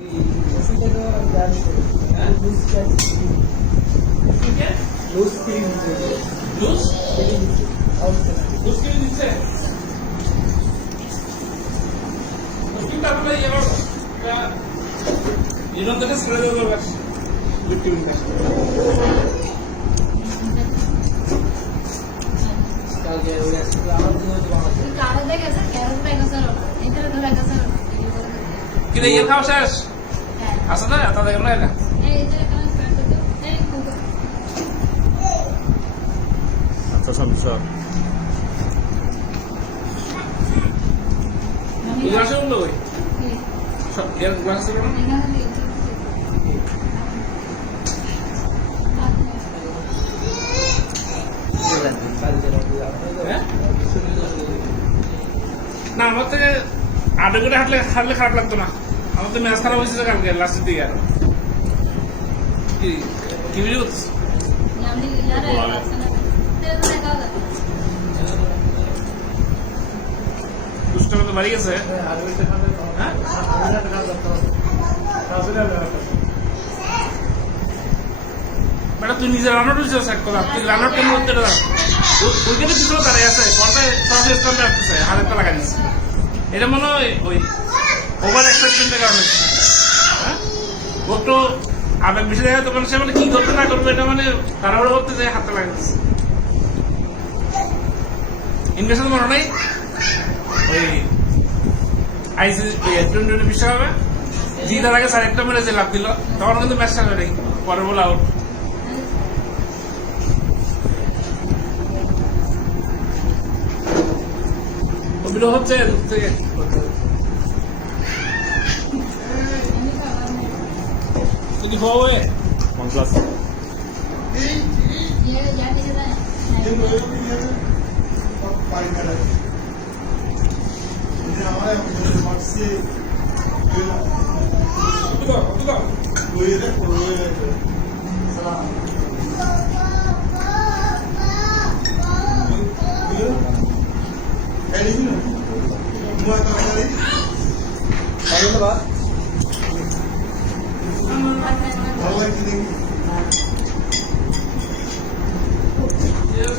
Kita iya kau ses, asalnya atau yang lain ya? আচ্ছা সমস্যা Gelasnya dulu, yang gelas itu kan? না আমার থেকে আধা করে হাঁটলে খারাপ লাগতো না। আমার তো ম্যাচ খারাপ হয়েছে কালকে লাস্টের দিকে আর কি বুঝছ দুষ্টামি তো বাড়ি গেছে। বেটা তুই নিজের রানার চেক কর, তুই রানার কেন করতে উইকেটের পিছনে দাঁড়িয়ে আছে, বলটা স্টাম্পে আসতেছে, হাতেরটা লাগাই দিচ্ছে। এটা মনে হয় ওই ওভার এক্সাইটমেন্টের কারণে। হ্যাঁ ও তো আবেগ বেশি দেখা তখন সে মানে কি করবে না করবে এটা মানে তাড়াহুড়ো করতে যায়, হাতটা লাগাই দিচ্ছে। ইন্ডিয়ার মনে নাই ওই আইসিসি টি-20 বিশ্বকাপে জিতার আগে 4-1 মেরে যে লাভ দিল, তখন কিন্তু ম্যাচ শেষ হয়নি, পরে বল আউট। অভিনয় হচ্ছে থেকে যদি হয় OnePlus Yes,